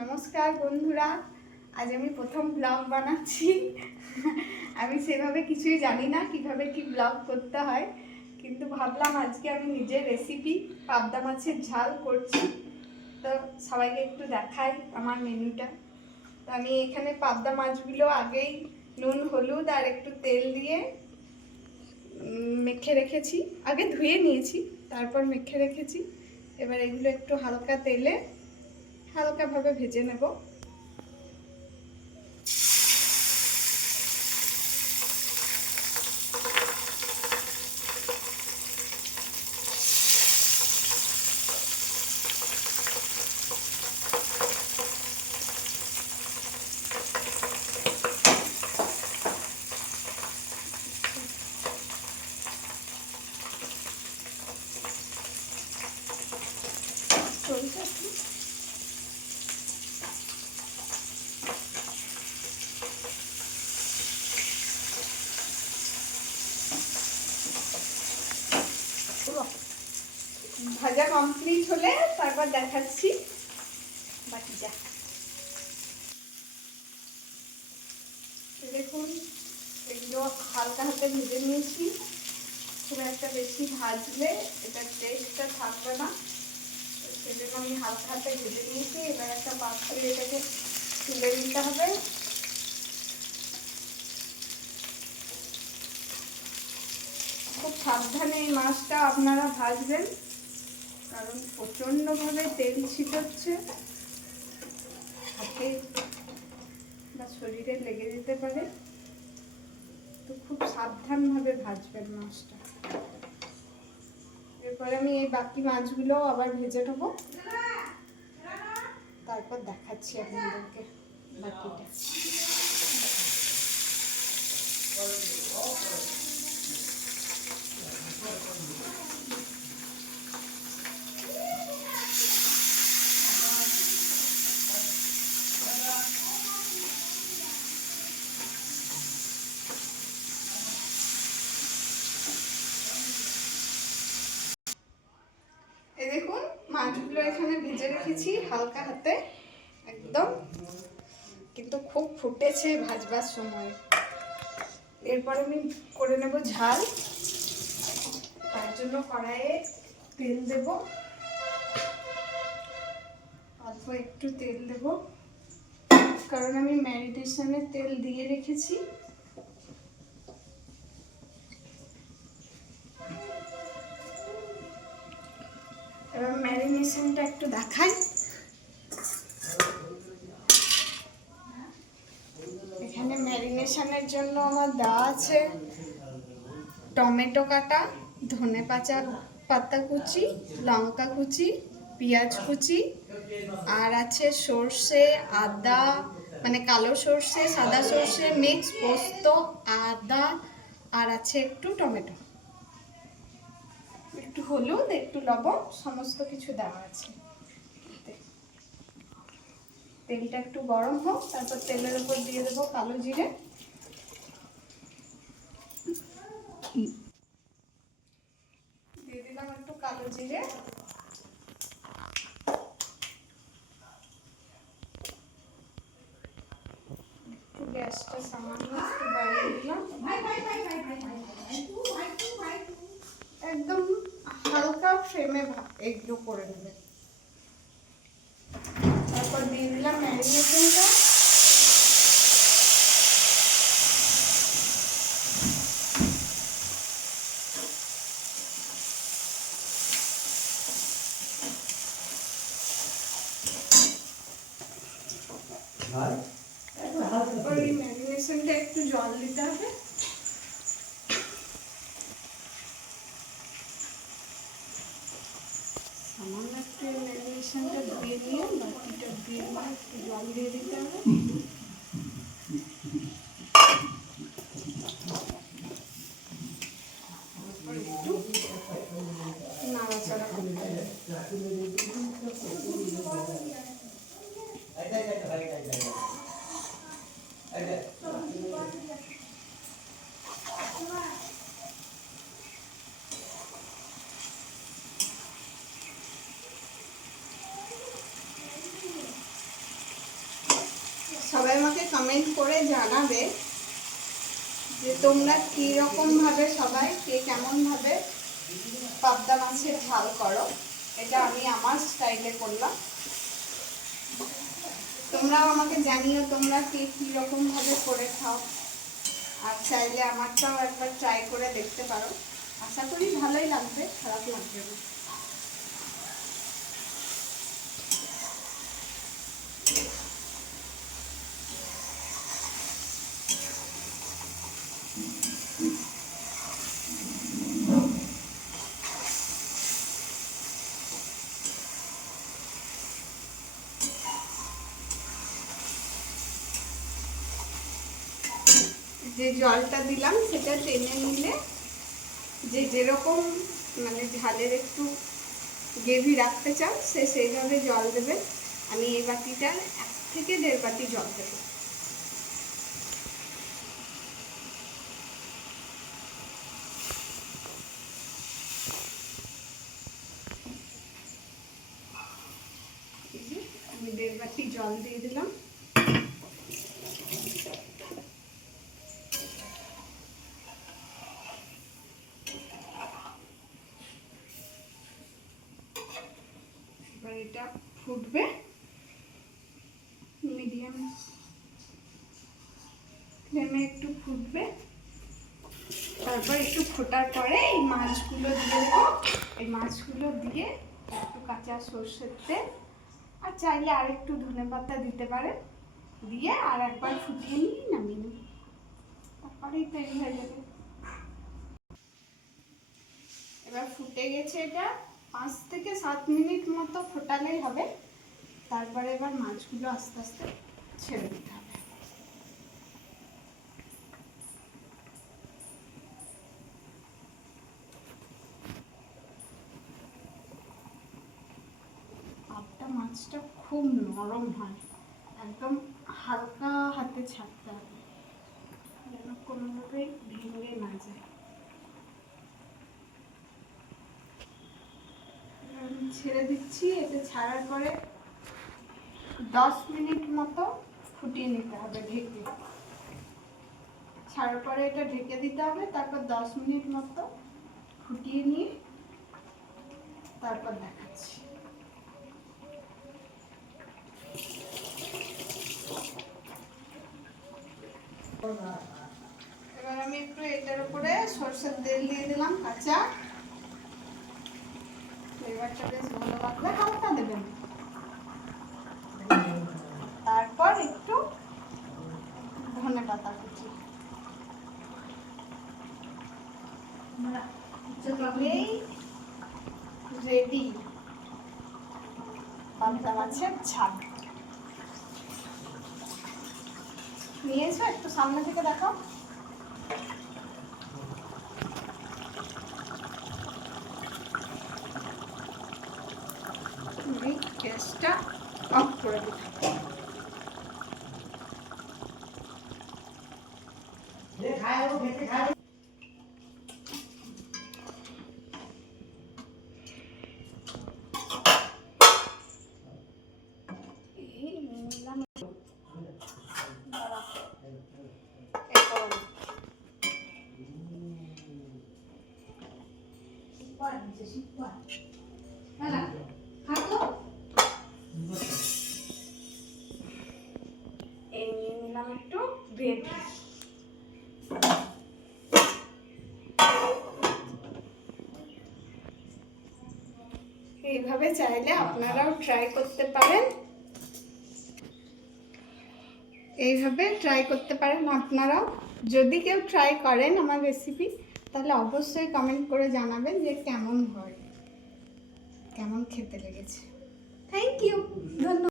নমস্কার বন্ধুরা, আজ আমি প্রথম ব্লগ বানাচ্ছি। আমি সেভাবে কিছুই জানি না কিভাবে কি ব্লগ করতে হয়, কিন্তু ভাবলাম আজকে আমি নিজের রেসিপি পাবদা মাছের ঝাল করছি, তো সবাইকে একটু দেখাই আমার মেনুটা। তো আমি এখানে পাবদা মাছগুলো আগেই নুন হলুদ আর একটু তেল দিয়ে মেখে রেখেছি, আগে ধুয়ে নিয়েছি তারপর মেখে রেখেছি। এবার এগুলো একটু হালকা তেলে হালকাভাবে ভেজে নেব। ভাজা কমপ্লিট হলে তারপর দেখাচ্ছি বাকিটা। দেখুন, এগুলো হালকা হাতে ভেজে নিয়েছি, খুব একটা বেশি ভাজলে এটার টেস্টটা থাকবে না, সেজন্য আমি হালকা হাতে ভেজে নিয়েছি। এবার একটা পাত্রে এটাকে তুলে নিতে হবে। খুব সাবধানে এই মাছটা আপনারা ভাজবেন, কারণ প্রচণ্ডভাবে তেল ছিটোচ্ছে, হাতে বা শরীরে লেগে যেতে পারে, তো খুব সাবধানভাবে ভাজবেন মাছটা। এরপরে আমি এই বাকি মাছগুলো আবার ভেজে নেবো, তারপর দেখাচ্ছি আপনাদেরকে বাকিটা। এই দেখুন, মাছগুলো এখানে ভেজে রেখেছি হালকা হাতে একদম, কিন্তু খুব ফুটেছে ভাজবার সময়। এরপর আমি করে নেব ঝাল। তার জন্য কড়াইয়ে তেল দেব, অল্প একটু তেল দেব, কারণ আমি ম্যারিনেশনে তেল দিয়ে রেখেছি। এবার ম্যারিনেশনটা একটু দেখাই। এখানে ম্যারিনেশনের জন্য আমার দেওয়া আছে টমেটো কাটা, ধনে পাতা কুচি, লঙ্কা কুচি, পেঁয়াজ কুচি, আর আছে সর্ষে, আদা, মানে কালো সর্ষে, সাদা সর্ষে মিক্স, পোস্ত, আদা, আর আছে একটু টমেটো, একটু হলুদ, একটু লবণ, সমস্ত কিছু দেওয়া আছে। তেলটা একটু গরম হোক, তারপর তেলের উপর দিয়ে দেবো কালো জিরে, দিয়ে দিলাম একটু কালো জিরে, একটু গ্যাসটা সামান্য একটু বাড়িয়ে দিলাম, একদম হালকা ফ্লেমে এগুলো করে নেবে। তারপর দিয়ে দিলাম ম্যারিনেশনটা, তারপর এই ম্যারিনেশনটা একটু জল দিতে হবে। সামান্য একটু ম্যারিনেশনটা ধুয়ে নিয়ে বাকিটা দিয়ে একটু জল দিয়ে দিতে হবে। একটু নাড়াচাড়া করতে হবে। সবাই আমাকে কমেন্ট করে জানাবে যে তোমরা কীরকমভাবে সবাই কে কেমনভাবে পাবদা মাছের ঝাল করো। এটা আমি আমার স্টাইলে করলাম, তোমরাও আমাকে জানিও তোমরা কে কীরকমভাবে করে খাও। আর চাইলে আমারটাও একবার ট্রাই করে দেখতে পারো, আশা করি ভালোই লাগবে, খারাপ লাগবে না। যে জলটা দিলাম সেটা টেনে নিলে যে যেরকম মানে ঝালের একটু গ্রেভি রাখতে চাও সে সেইভাবে জল দেবে। আমি এই বাটিটার 1 থেকে 1.5 বাটি জল দেবো। আমি 1.5 বাটি জল দিয়ে দিলাম। এটা ফুটবে মিডিয়াম ফ্লেমে, একটু ফুটবে। তারপর একটু ফোটার পরে এই মাছগুলো দিয়ে দেবো। এই মাছগুলো দিয়ে একটু কাঁচা সর্ষের তেল আর চাইলে আর একটু ধনেপাতা দিতে পারে, দিয়ে আর একবার ফুটিয়ে নিয়ে নামিয়ে নিই, তারপরেই তৈরি হয়ে যাবে। এবার ফুটে গেছে, এটা 5 থেকে 7 মিনিট মতো ফোটালেই হবে। তারপরে এবার মাছগুলো আস্তে আস্তে ছেড়ে দিতে হবে। পাবদা মাছটা খুব নরম হয়, একদম হালকা হাতে ছাড়তে হবে যেন কোনোভাবেই ভেঙে না যায়। ছেড়ে দিচ্ছি। এটা ছাড়ার পরে 10 মিনিট মতো ফুটিয়ে নিতে হবে ঢেকে। ছাড়ার পরে এটা ঢেকে দিতে হবে, তারপর 10 মিনিট মতো ফুটিয়ে নিয়ে তারপর দেখাচ্ছি। এবার আমি একটু এটার উপরে সরষের তেল দিয়ে দিলাম কাঁচা। ফ্লেভারটা বেশ ভালো লাগবে, হালকা দেবেন। তারপর একটু ধনেপাতা কুচি, রেডি পাবদা মাছের ঝাল। নিয়েছো একটু সামনে থেকে দেখো। গ্যাসটা অফ করে দিলাম। একটু ব্রেড এইভাবে চাইলে আপনারাও ট্রাই করতে পারেন। এইভাবে ট্রাই করতে পারেন আপনারাও। যদি কেউ ট্রাই করেন আমার রেসিপি, তাহলে অবশ্যই কমেন্ট করে জানাবেন যে কেমন হয়, কেমন খেতে লেগেছে। থ্যাংক ইউ, ধন্যবাদ।